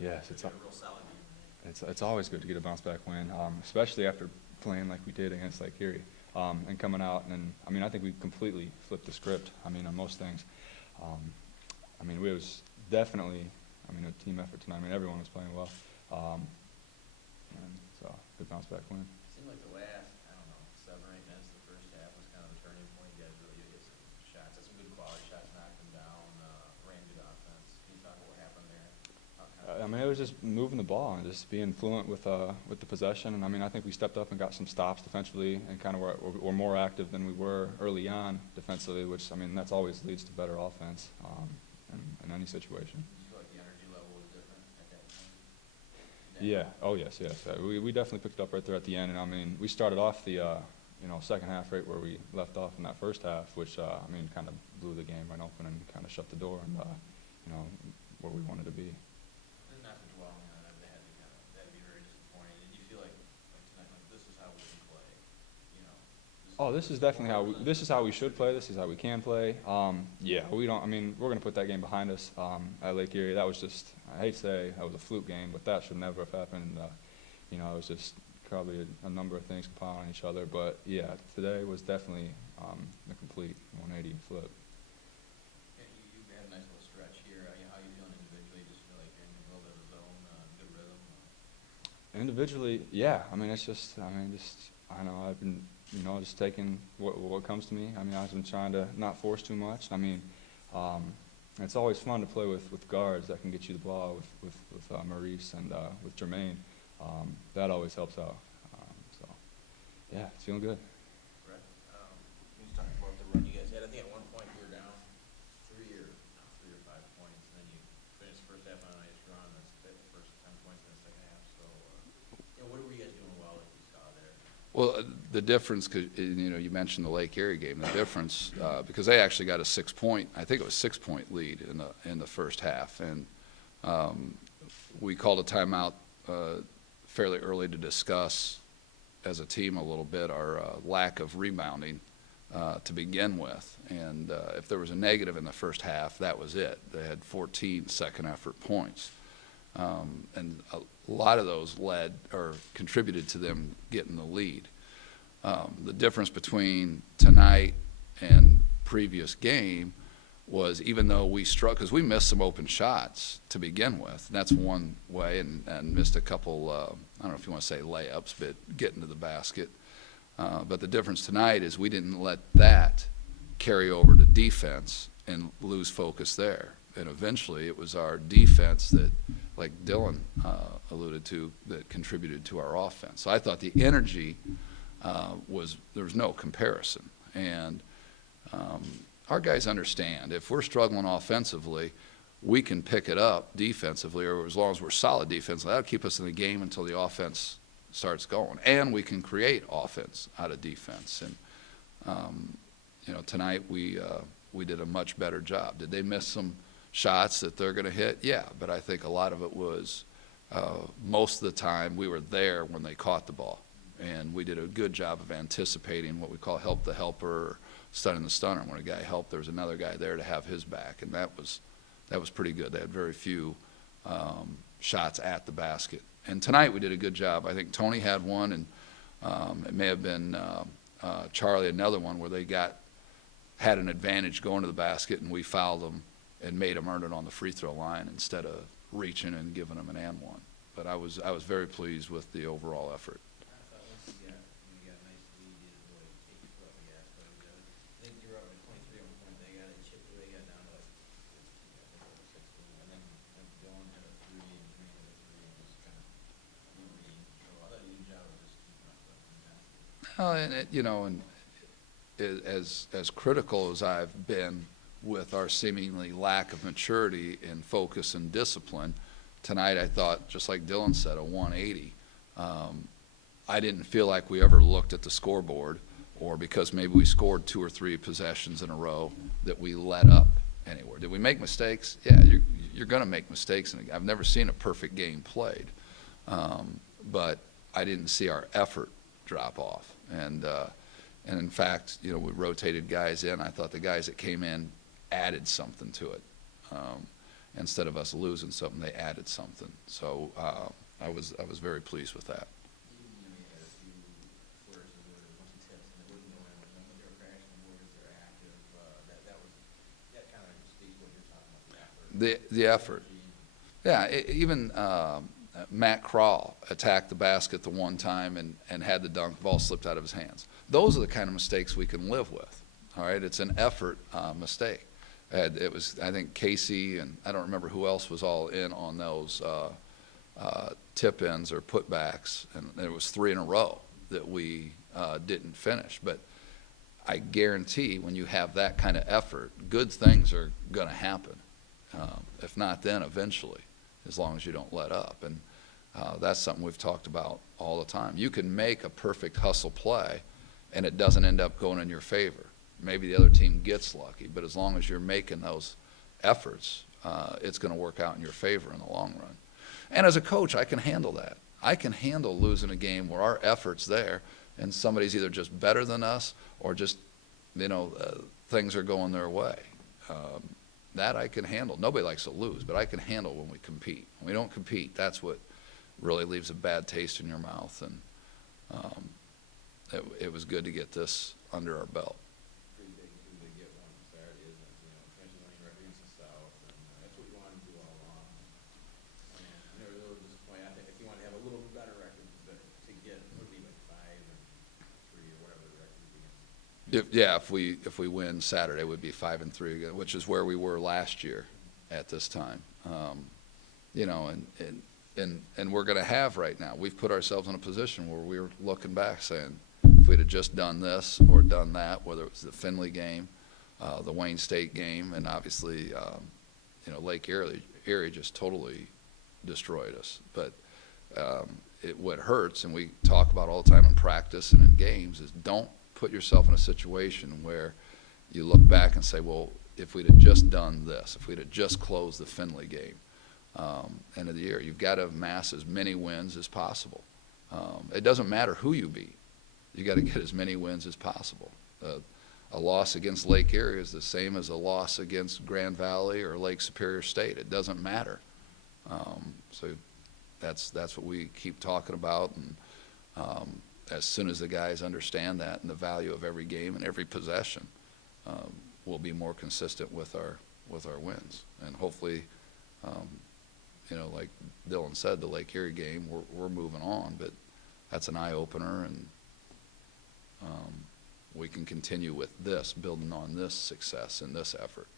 Yes, a real solid game. it's always good to get a bounce back win, especially after playing like we did against Lake Erie, and coming out and I mean I think we completely flipped the script. I mean on most things. I mean it was definitely a team effort tonight. I mean everyone was playing well, and so good bounce back win. It seemed like the last, I don't know, 7 or 8 minutes of the first half was kind of the turning point. You guys really hit some shots, had some good quality shots, knocked them down, ran good offense. Can you talk about what happened there? I mean, it was just moving the ball and just being fluent with the possession. And I mean, I think we stepped up and got some stops defensively and kind of were more active than we were early on defensively, which I mean, that's always leads to better offense in any situation. Did you feel like the energy level was different at that point? Yeah. Oh yes, yes. We definitely picked it up right there at the end. And I mean, we started off the second half right where we left off in that first half, which I mean, kind of blew the game right open and kind of shut the door and where we wanted to be. Not to dwell on it, that'd be very disappointing. Did you feel like tonight, like this is how we can play? You know. This is definitely how we should play. This is how we can play. Yeah, we don't. I mean, we're gonna put that game behind us at Lake Erie. That was just, I hate to say that was a fluke game, but that should never have happened. It was just probably a number of things compiling on each other. But yeah, today was definitely a complete 180 flip. Yeah, you had a nice little stretch here. How are you feeling individually? Just feel like you're in a little bit of a zone, good rhythm. Individually, yeah. I mean, it's just, I know I've been, just taking what comes to me. I mean, I've been trying to not force too much. I mean, it's always fun to play with guards that can get you the ball with Maurice and with Jermaine. That always helps out. So, yeah, it's feeling good. Brett, can you talk about the run you guys had? I think at one point you were down 3 or 5 points, and then you finished the first half on a nice run. That's the first 10 points in the second half. So, what were you guys doing well that you saw there? Well, the difference, cause, you mentioned the Lake Erie game. The difference, because they actually got a 6-point, I think it was 6-point lead in the first half, and we called a timeout fairly early to discuss as a team a little bit our lack of rebounding to begin with. And if there was a negative in the first half, that was it. They had 14 second effort points. And a lot of those led or contributed to them getting the lead. The difference between tonight and previous game was, even though we struck, because we missed some open shots to begin with, and that's one way, and missed a couple, I don't know if you want to say layups, but getting to the basket. But the difference tonight is we didn't let that carry over to defense and lose focus there. And eventually it was our defense that, like Dylan alluded to, that contributed to our offense. So I thought the energy there was no comparison. And our guys understand if we're struggling offensively, we can pick it up defensively, or as long as we're solid defensively, that'll keep us in the game until the offense starts going. And we can create offense out of defense. And, tonight we did a much better job. Did they miss some shots that they're going to hit? Yeah, but I think a lot of it was most of the time we were there when they caught the ball. And we did a good job of anticipating what we call help the helper, or stunning the stunner. When a guy helped, there was another guy there to have his back, and that was pretty good. They had very few shots at the basket. And tonight we did a good job. I think Tony had one, and it may have been Charlie another one where they had an advantage going to the basket, and we fouled them and made them earn it on the free throw line instead of reaching and giving them an and one. But I was very pleased with the overall effort. I thought once you got a nice lead, you didn't really take your foot off the gas. But I think you were up at 23 at one point. They got it chipped away, got down to like 16, and then Dylan had a 3 and Jermaine had a 3, and just kind of moving. So I thought you did a good job of just keeping up the intensity. Well, and as critical as I've been with our seemingly lack of maturity in focus and discipline, tonight I thought, just like Dylan said, a 180. I didn't feel like we ever looked at the scoreboard, or because maybe we scored 2 or 3 possessions in a row, that we let up anywhere. Did we make mistakes? Yeah, you're going to make mistakes. And I've never seen a perfect game played. But I didn't see our effort drop off. And in fact, we rotated guys in. I thought the guys that came in added something to it. instead of us losing something, they added something. So I was very pleased with that. Even, you had a few flourishes or a bunch of tips and it wouldn't go in with them, but they were crashing the boards, they're active, that kind of speaks what you're talking about, the effort. The effort. Yeah, even Matt Crawl attacked the basket the one time and had the dunk, ball slipped out of his hands. Those are the kind of mistakes we can live with, all right? It's an effort mistake. It was, I think, Casey, and I don't remember who else was all in on those tip-ins or putbacks, and there was 3 in a row that we didn't finish. But I guarantee when you have that kind of effort, good things are going to happen. If not then, eventually, as long as you don't let up. And that's something we've talked about all the time. You can make a perfect hustle play, and it doesn't end up going in your favor. Maybe the other team gets lucky, but as long as you're making those efforts, it's going to work out in your favor in the long run. And as a coach, I can handle that. I can handle losing a game where our effort's there, and somebody's either just better than us or just, things are going their way. That I can handle. Nobody likes to lose, but I can handle when we compete. When we don't compete, that's what really leaves a bad taste in your mouth. And it was good to get this under our belt. Pretty big too to get one Saturday, isn't it? Especially when you're right against the South, and that's what you want to do all along. And they were a little disappointed. I think if you want to have a little better record, but to get, it would be like 5-3 or whatever the record would be. If we win Saturday, it would be 5-3 again, which is where we were last year at this time. And we're going to have right now. We've put ourselves in a position where we're looking back saying, if we'd have just done this or done that, whether it was the Findlay game, the Wayne State game, and obviously, Lake Erie just totally destroyed us. But what hurts, and we talk about all the time in practice and in games, is don't put yourself in a situation where you look back and say, well, if we'd have just done this, if we'd have just closed the Findlay game, end of the year, you've got to amass as many wins as possible. It doesn't matter who you beat. You got to get as many wins as possible. A loss against Lake Erie is the same as a loss against Grand Valley or Lake Superior State. It doesn't matter. So that's what we keep talking about, and as soon as the guys understand that and the value of every game and every possession, we'll be more consistent with our wins. And hopefully, like Dylan said, the Lake Erie game, we're moving on, but that's an eye-opener, and we can continue with this, building on this success and this effort.